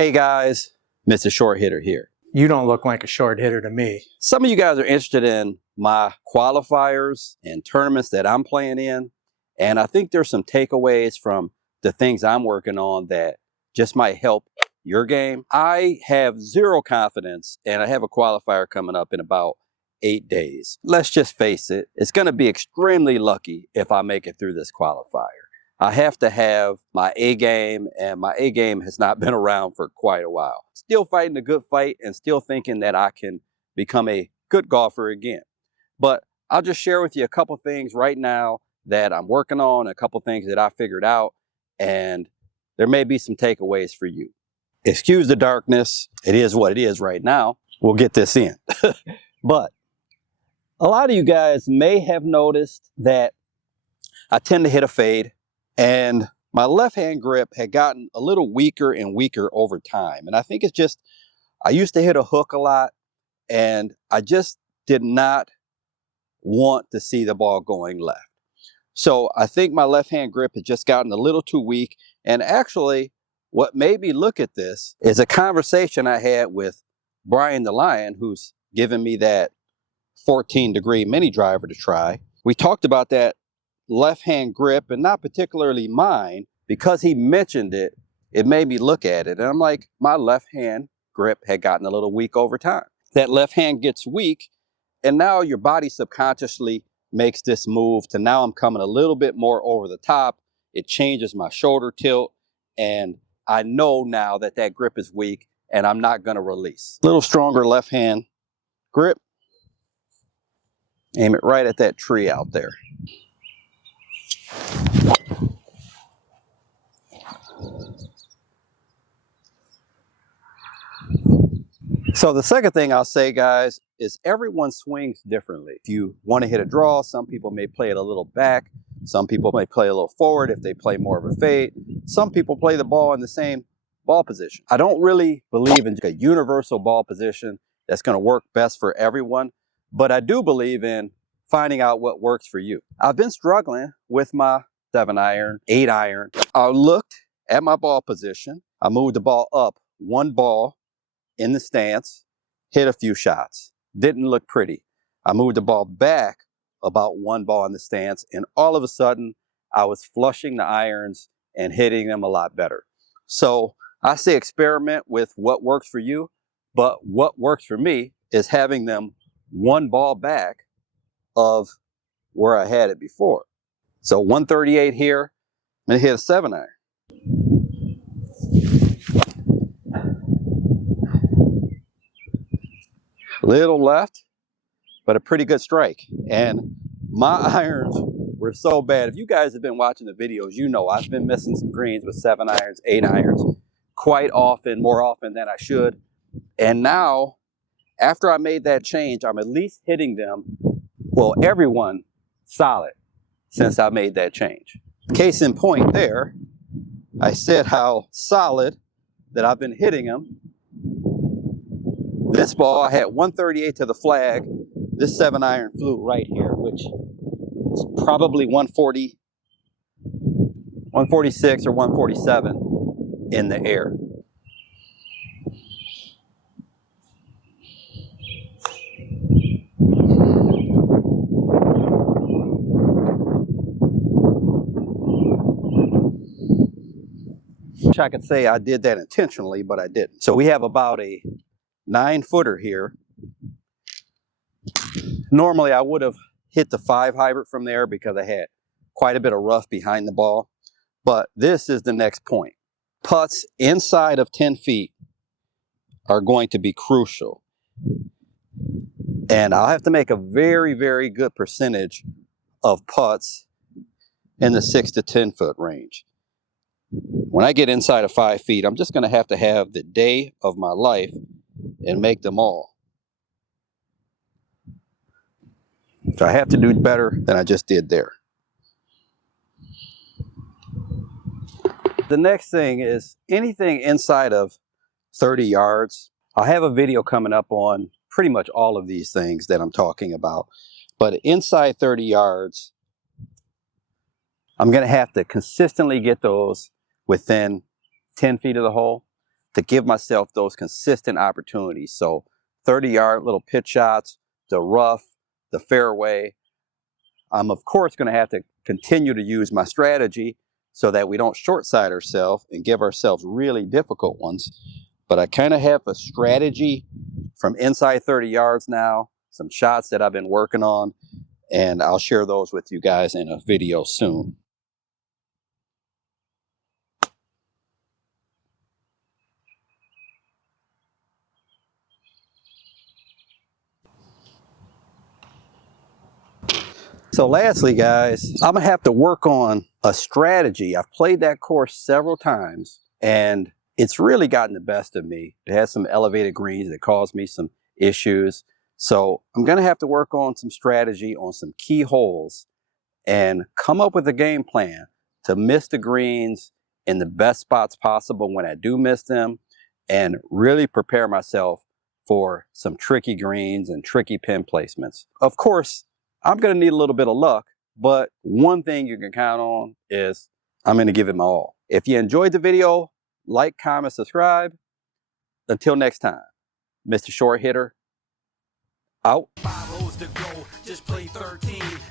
Hey guys, Mr. Short Hitter here. You don't look like a short hitter to me. Some of you guys are interested in my qualifiers and tournaments that I'm playing in, and I think there's some takeaways from the things I'm working on that just might help your game. I have zero confidence, and I have a qualifier coming up in about 8 days. Let's just face it, it's going to be extremely lucky if I make it through this qualifier. I have to have my A game, and my A game has not been around for quite a while. Still fighting a good fight and still thinking that I can become a good golfer again. But I'll just share with you a couple things right now that I'm working on, a couple things that I figured out, and there may be some takeaways for you. Excuse the darkness. It is what it is right now. We'll get this in. But a lot of you guys may have noticed that I tend to hit a fade. And my left hand grip had gotten a little weaker and weaker over time. And I think it's just, I used to hit a hook a lot and I just did not want to see the ball going left. So I think my left hand grip had just gotten a little too weak. And actually what made me look at this is a conversation I had with Brian the Lion, who's given me that 14-degree mini driver to try. We talked about that left hand grip, and not particularly mine. Because he mentioned it, it made me look at it, and I'm like, my left hand grip had gotten a little weak over time. That left hand gets weak, and now your body subconsciously makes this move to now I'm coming a little bit more over the top. It changes my shoulder tilt, and I know now that that grip is weak and I'm not going to release. Little stronger left hand grip. Aim it right at that tree out there. So the second thing I'll say, guys, is everyone swings differently. If you want to hit a draw, some people may play it a little back. Some people may play a little forward if they play more of a fade. Some people play the ball in the same ball position. I don't really believe in a universal ball position that's going to work best for everyone, but I do believe in finding out what works for you. I've been struggling with my 7-iron, 8-iron. I looked at my ball position. I moved the ball up one ball in the stance, hit a few shots. Didn't look pretty. I moved the ball back about one ball in the stance, and all of a sudden, I was flushing the irons and hitting them a lot better. So I say experiment with what works for you, but what works for me is having them one ball back of where I had it before. So 138 here, I'm gonna hit a 7-iron. Little left, but a pretty good strike. And my irons were so bad. If you guys have been watching the videos, you know I've been missing some greens with 7-irons, 8-irons quite often, more often than I should. And now, after I made that change, I'm at least hitting them, well, everyone solid since I made that change. Case in point there, I said how solid that I've been hitting them. This ball, I had 138 to the flag. This 7-iron flew right here, which is probably 140, 146 or 147 in the air. I could say I did that intentionally, but I didn't. So we have about a 9-footer here. Normally I would have hit the 5 hybrid from there because I had quite a bit of rough behind the ball. But this is the next point. Putts inside of 10 feet are going to be crucial. And I'll have to make a very, very good percentage of putts in the 6 to 10 foot range. When I get inside of 5 feet, I'm just going to have the day of my life and make them all. So I have to do better than I just did there. The next thing is anything inside of 30 yards. I'll have a video coming up on pretty much all of these things that I'm talking about. But inside 30 yards, I'm going to have to consistently get those within 10 feet of the hole. to give myself those consistent opportunities. So 30-yard little pitch shots, the rough, the fairway. I'm of course going to have to continue to use my strategy so that we don't short side ourselves and give ourselves really difficult ones. But I kind of have a strategy from inside 30 yards now, some shots that I've been working on, and I'll share those with you guys in a video soon. So lastly, guys, I'm gonna have to work on a strategy. I've played that course several times and it's really gotten the best of me. It has some elevated greens that cause me some issues. So I'm gonna have to work on some strategy on some key holes and come up with a game plan to miss the greens in the best spots possible when I do miss them, and really prepare myself for some tricky greens and tricky pin placements. Of course, I'm going to need a little bit of luck, but one thing you can count on is I'm going to give it my all. If you enjoyed the video, like, comment, subscribe. Until next time, Mr. Short Hitter, out. 5 holes to go, just play 13.